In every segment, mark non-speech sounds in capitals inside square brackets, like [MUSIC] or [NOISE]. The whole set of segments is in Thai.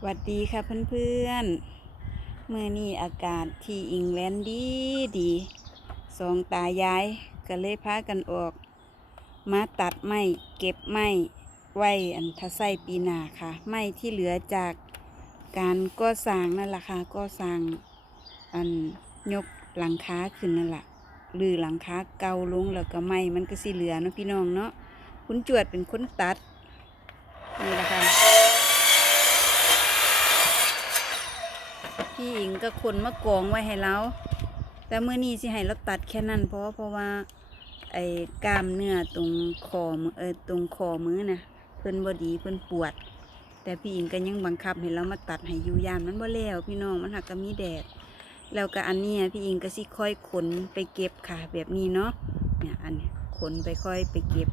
สวัสดีค่ะเพื่อนๆเมื่อนี้อากาศที่อิงแลนด์ดีดีสองตายายก็เลยพากันออก มาตัดไม้เก็บไม้ไว้อันทะไส้ปีนาค่ะ ไม้ที่เหลือจากการก่อสร้างนั่นแหละค่ะก่อสร้างอันยกหลังคาขึ้นนั่นแหละหรือหลังคาเกาลงแล้วก็ไม้มันก็สิเหลือเนาะพี่น้องเนาะคุณจวดเป็นคนตัดนี่แหละค่ะ พี่อิง ก็คนมากองไว้ให้เราแต่เมื่อนี้สิให้เราตัดแค่นั้นเพราะเพราะว่าไอ้กล้ามเนื้อตรงคอมือเออตรงคอมือนะเพิ่นบ่ดีเพิ่นปวด แต่พี่อิงก็ยังบังคับให้เรามาตัดให้อยู่ยามมันบ่แล้วพี่น้องมันหักก็มีแดดแล้วก็อันนี้พี่อิงก็สิค่อยขนไปเก็บค่ะ แบบนี้เนาะเนี่ยอันนี้ขนไปค่อยไปเก็บ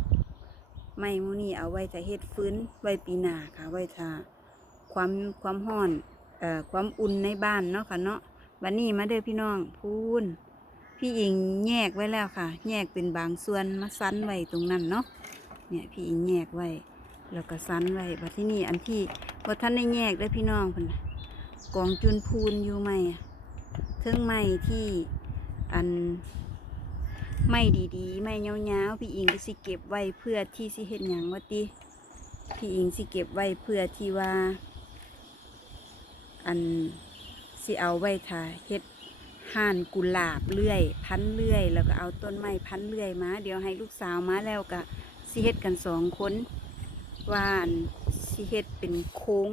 ไม้หมูนี่เอาไว้ถ้าเฮ็ดฟื้นไว้ปีหน้าค่ะไว้ถ้าความความร้อน ความอุ่นในบ้านเนาะค่ะเนาะวันนี้มาเด้อพี่น้องพูนพี่อิงแยกไว้แล้วค่ะ แยกเป็นบางส่วนมาซันไว้ตรงนั้นเนาะเนี่ยพี่อิงแยกไว้แล้วก็ซันไว้บัดที่นี่อันที่ว่าท่านได้แยกได้พี่น้องเพิ่นน่ะกองจุนพูนอยู่ไหมอะเครื่องไม้ที่อันไม่ดีๆ ไม่ยาวๆพี่อิงก็สิเก็บไว้เพื่อที่สิเฮ็ดหยังวะติพี่อิงสิเก็บไว้เพื่อที่ว่า อันสิเอาไว้ทาเฮ็ดห่านกุหลาบเลื่อย พันเลื่อย แล้วก็เอาต้นไม้พันเลื่อยมา เดี๋ยวให้ลูกสาวมาแล้วก็สิเฮ็ดกันสองคนว่านสิเฮ็ดเป็นโค้ง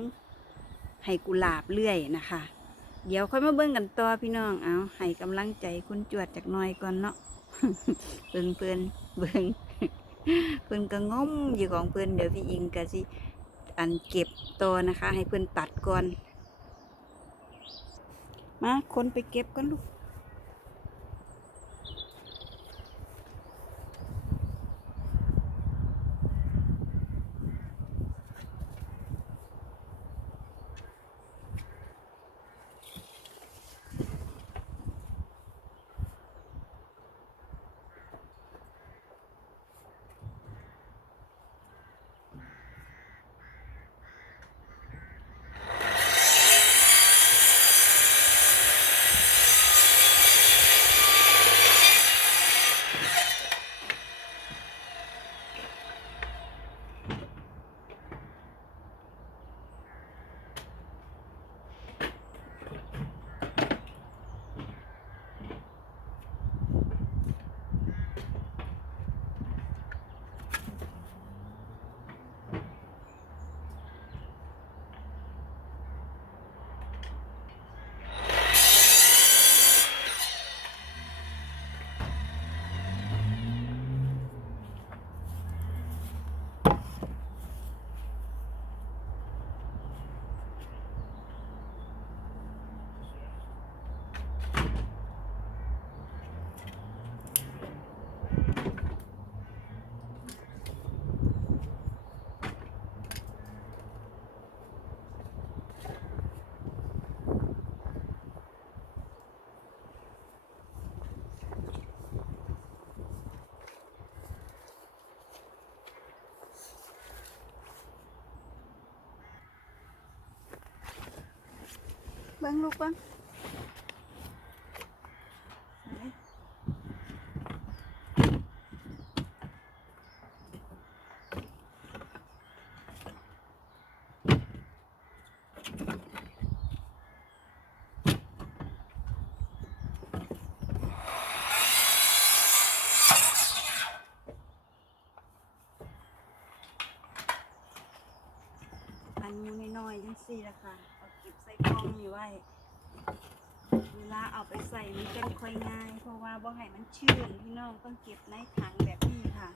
ให้กุหลาบเลื่อยนะคะ เดี๋ยวค่อยมาเบิ่งกันต่อพี่น้องเอาให้กำลังใจคุณจวดจากน้อยก่อนเนาะเบิ่งเพื่อนเบิ่งเพื่อนก็งมอยู่ของเพื่อนเดี๋ยวพี่อิงก็สิอันเก็บต่อนะคะ ให้เพื่อนตัดก่อน มาคนไปเก็บกันลูก เบิ้งลูกเบิ้งอันมูน้อยๆจังสี่ละค่ะ เก็บใส่กล่องนี่ไว้ เวลาเอาไปใส่มันจะค่อยง่าย เพราะว่าบ่ให้มันชื้นพี่น้องต้องเก็บในถังแบบนี้ค่ะ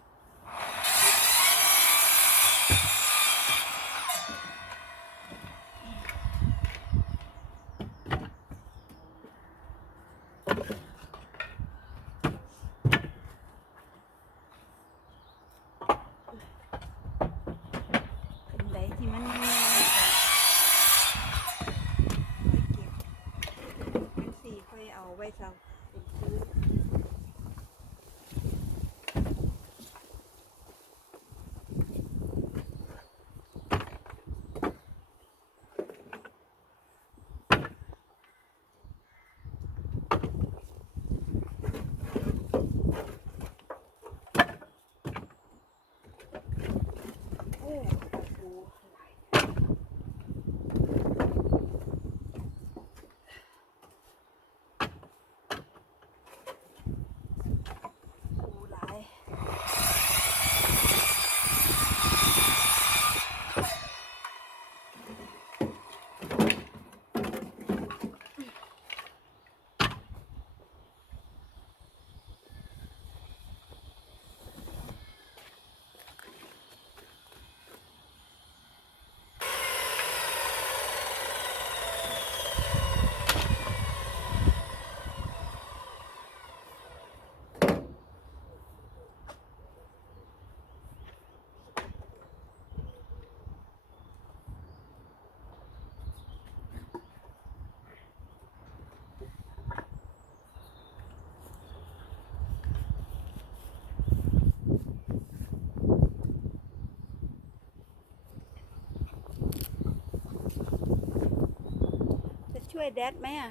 วยแดดไหมอ่ะ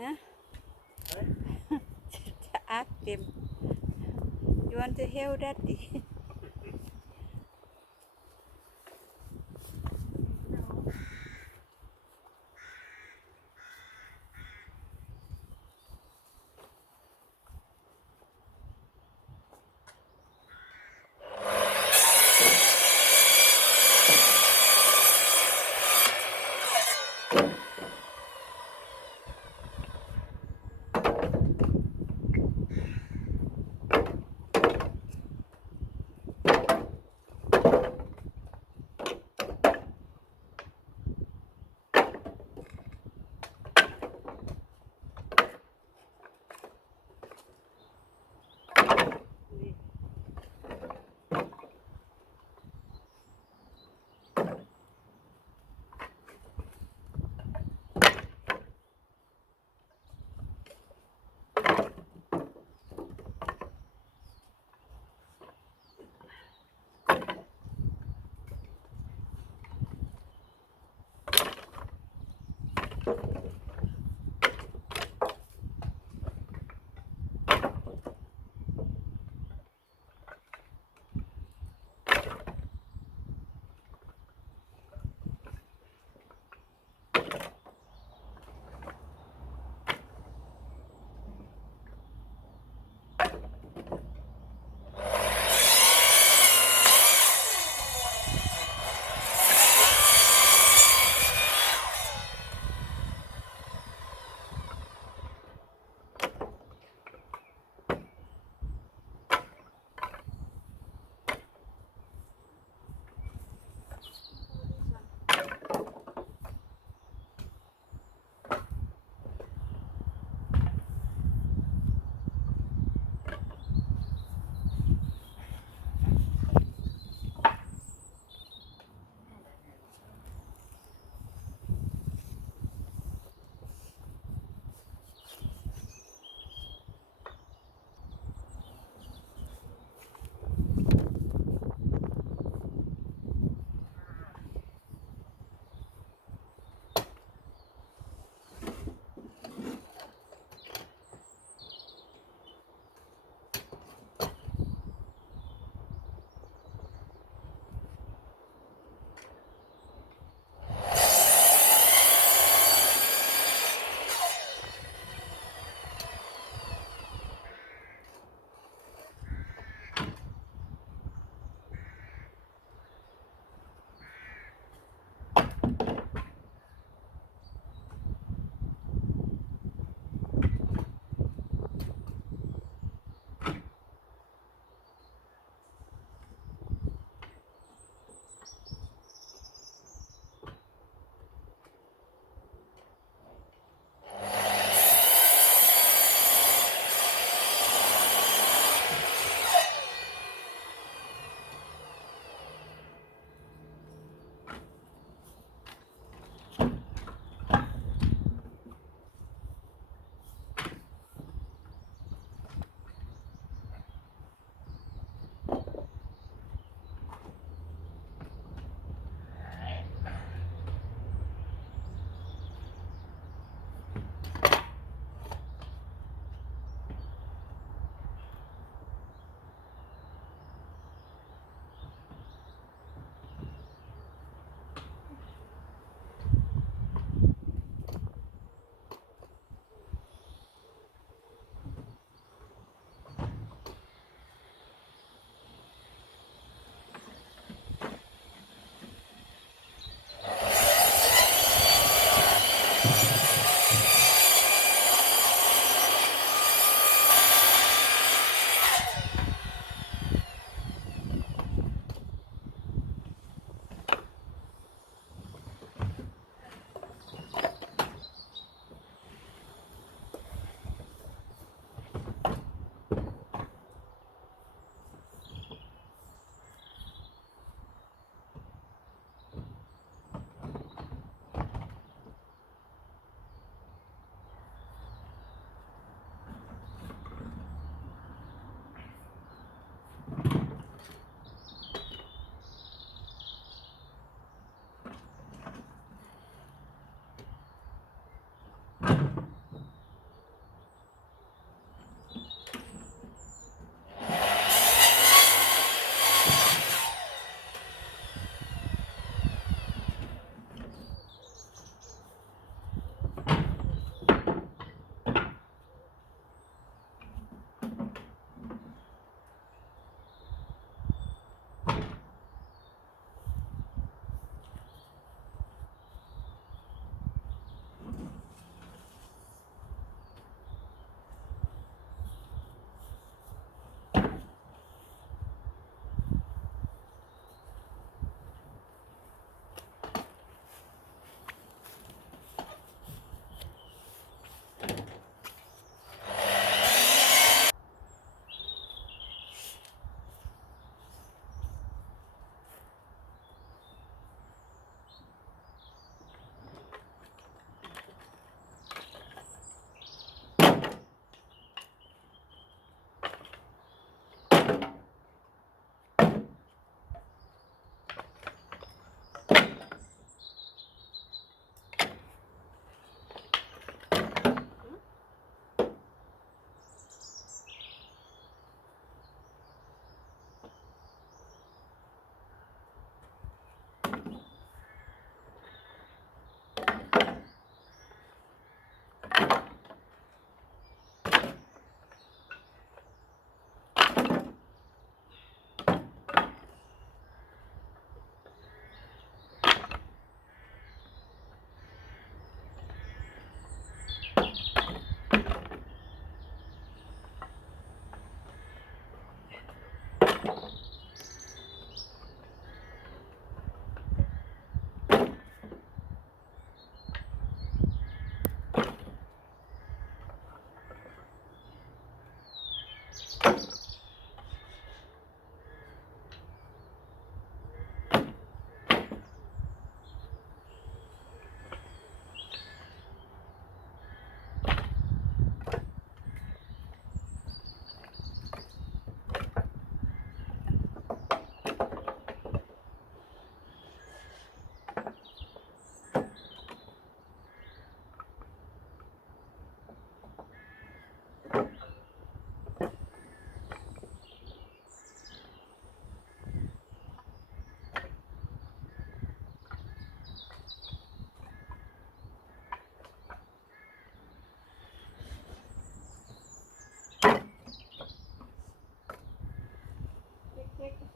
ฮะ จะอักเต็ม [LAUGHS] you want to help daddy? you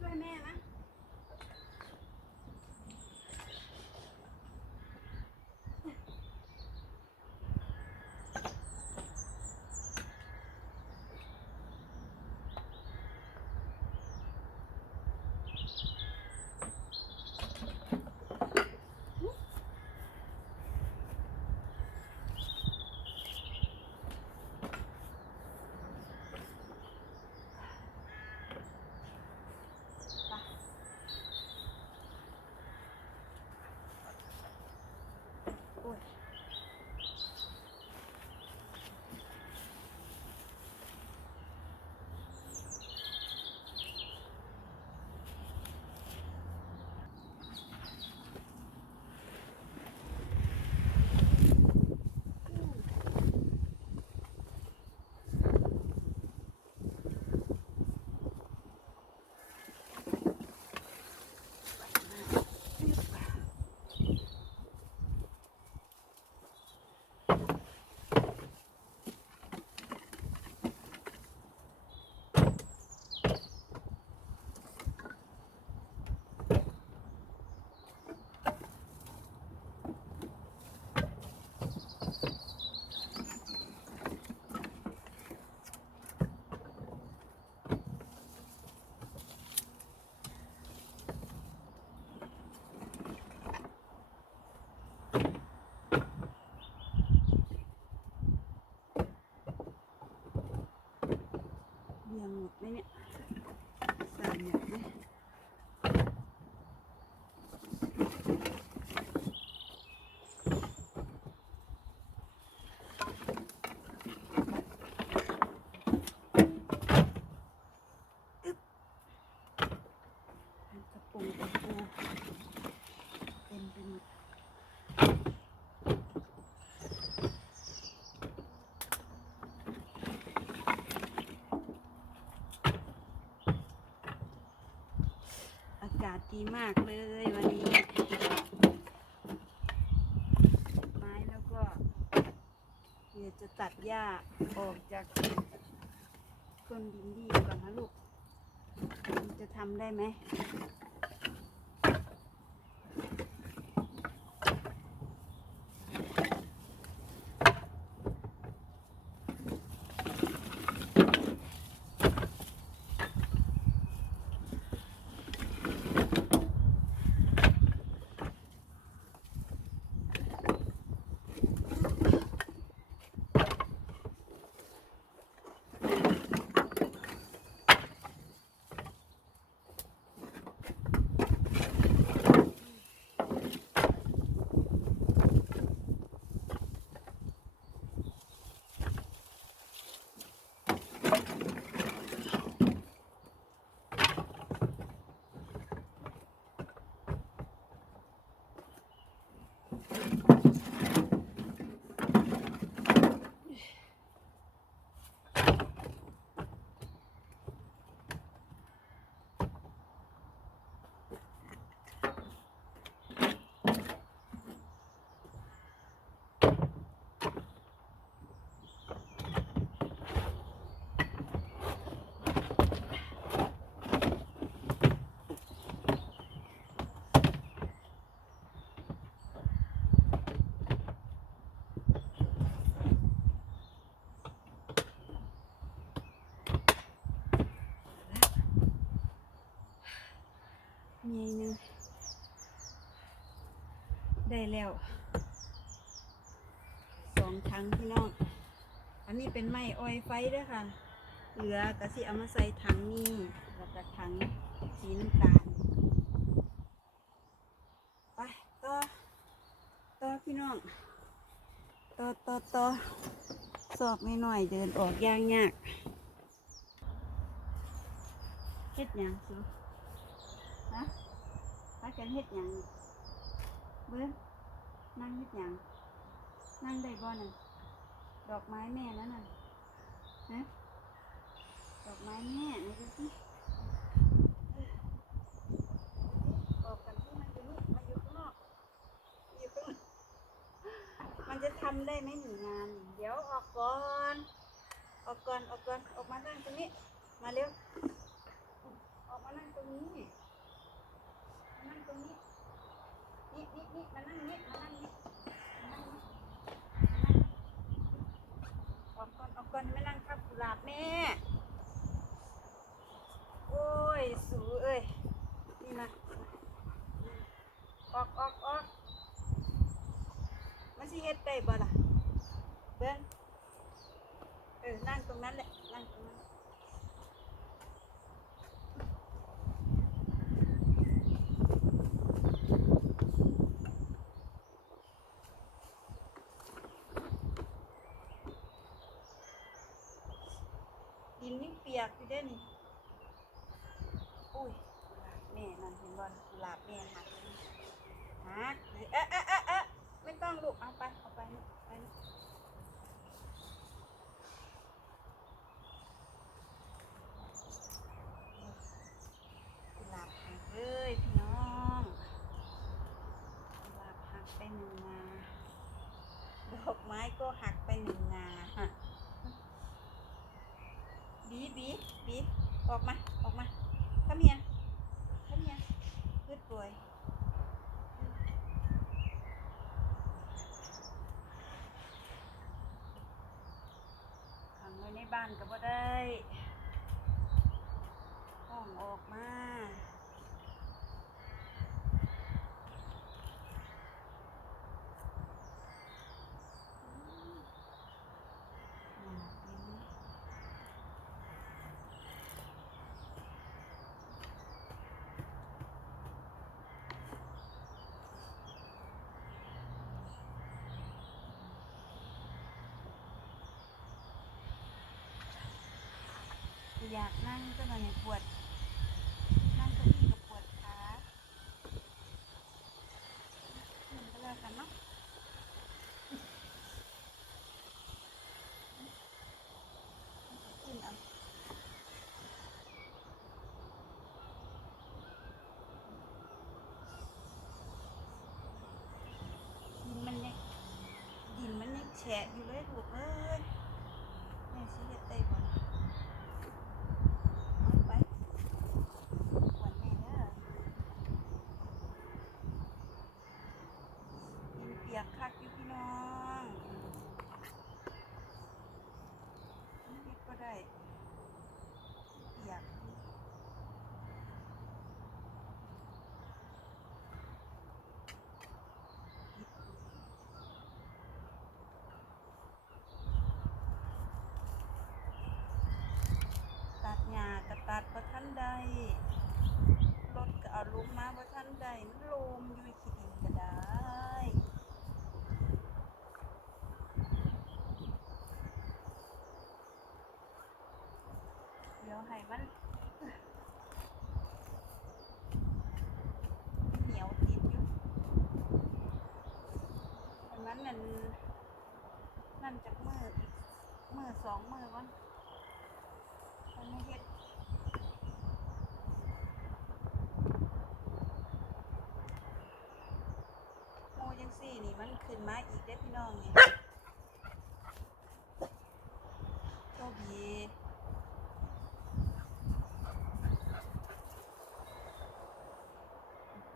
对，妈。 ดีมากเลยวันนี้ไม้แล้วก็เดี๋ยวจะตัดหญ้าออกจากต้นดินดีก่อนนะลูกจะทำได้ไหม มีหนึงได้แล้วสองถังพี่น้อง อันนี้เป็นไม้ออยไฟด้วยค่ะ เหลือกะสิเอามาใส่ถังนี้แล้วก็ถังสีน้ำตาลไปต่อต่อพี่น้องต่อต่อต่อสอบไม่หน่อยเดินออกยางยากเฮ็ดยังสู ฮะพากันเฮ็ดหยังเบิ้งนั่งเฮ็ดหยังนั่งได้บ่นั่นดอกไม้แม่นั่นน่ะฮะดอกไม้แม่นี่ดูสิ ดไปบ่ล่ะเบิ้งเออนั่งตรงนั้นแหละนั่งตรงนั้น ออกมา ออกมาข้าเมียข้าเมียพืชป่วยขังไว้ในบ้านก็บ่ได้ อยากนั่งก็มันปวด นั่งเก้าอี้กับปวดขาขึ้นก็แล้วกันเนาะดินมันยังดินมันยังแฉะอยู่ ขึ้นมาอีกได้พี่น้องนี่โชคดี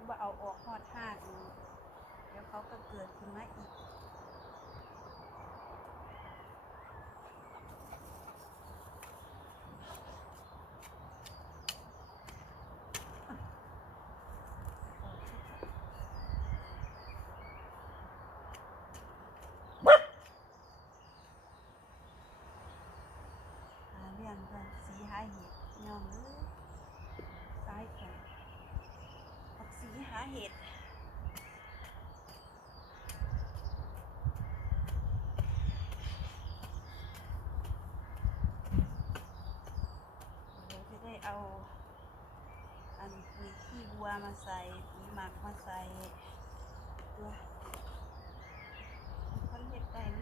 ว่าเอาออกหอดห้าดูเดี๋ยวเขาก็เกิดขึ้นมาอีก เห็ดจะได้เอา อันปุ๋ยขี้วัวมาใส่ปุ๋ยหมักมาใส่ตัวคนเห็ดได้ไหม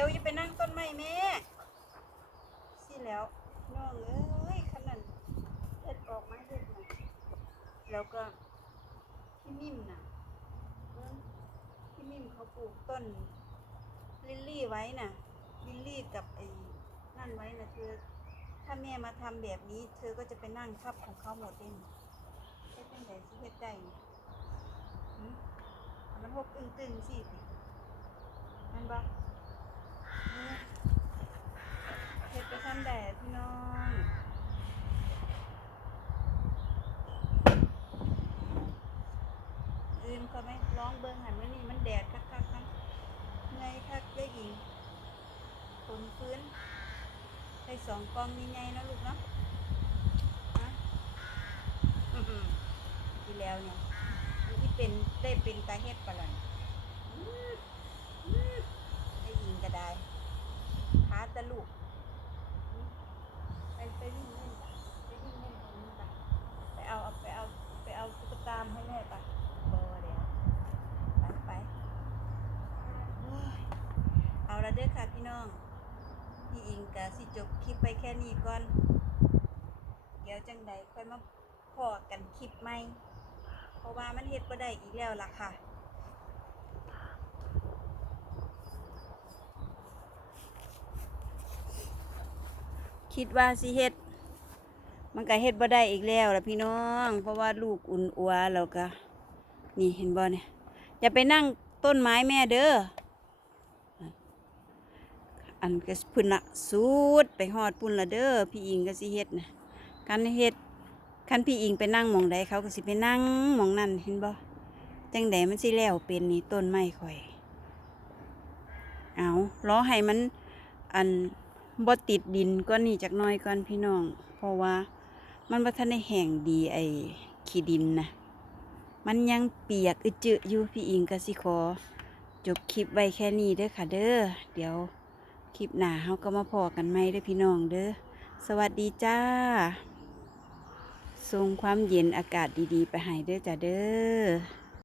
ร็วๆอย่าไปนั่งต้นไม้แม่สิแล้วน้องเอ้ยขนาดเฮ็ดออกมาเฮ็ดน่ะแล้วก็พี่มิมนะพี่มิมเขาปลูกต้นลิลลี่ไว้น่ะลิลลี่กับไอ้นั่นไว้น่ะเธอถ้าแม่มาทำแบบนี้ เธอก็จะไปนั่งทับของเขาหมดเองเฮ็ดเป็นไดสิเฮ็ดได้นี่หึเอามันหกตึงๆสินั่นบ่นี่ เฮ็ดไปทำแดดพี่น้องอื่นก็ไหม่ร้องเบิ่งหันมานี่มันแดดคักๆคันไงคักได้อีกคนฟื้นให้สองกองใหญ่ๆนะลูกเนาะฮะอื้อหือที่แล้วเนี่ยที่เป็นได้เป็นตาเฮ็ดปะล่ะอื้ออื้อได้ยิงก็ได้หาตะลูก ไปวิ่งเล่นไปวิ่งเล่นตรงนี้ไปไปเอาไปเอาไปเอาตุ๊กตามให้แม่ไปบอเดี๋ยวไปไปเอาละเด้อค่ะพี่น้องพี่อิงกะสิจบคลิปไปแค่นี้ก่อน เดี๋ยวจังใดค่อยมาพอกันคลิปใหม่เพราะว่ามันเฮ็ดบ่ได้อีกแล้วล่ะค่ะ คิดว่าสิเฮ็ด มันก็เฮ็ดบ่ได้อีกแล้วล่ะพี่น้อง เพราะว่าลูกอุ่นอัวแล้วก็ นี่เห็นบ่เนี่ยอย่าไปนั่งต้นไม้แม่เด้ออันก็พุ่นละสูดไปฮอดพุ่นละเด้อพี่อิงก็สิเฮ็ดนะคันเฮ็ดคันพี่อิงไปนั่งมองใดเขาก็สิไปนั่งมองนั่นเห็นบ่จังใดมันสิแล้วเป็นนี่ต้นไม้ข่อย เอาล้อให้มันอัน บ่ติดดินก็นี่จักหน้อยก่อนพี่น้อง เพราะว่ามันบ่ทันได้แห้งดีไอ้ขี้ดินนะมันยังเปียกอึจึอยู่พี่อิงก็สิขอ จบคลิปไว้แค่นี้เด้อค่ะเด้อเดี๋ยวคลิปหน้าเฮาก็มาพอกันไหมเด้อพี่น้องเด้อสวัสดีจ้าส่งความเย็นอากาศดีๆ ไปให้เด้อจ้าเด้อ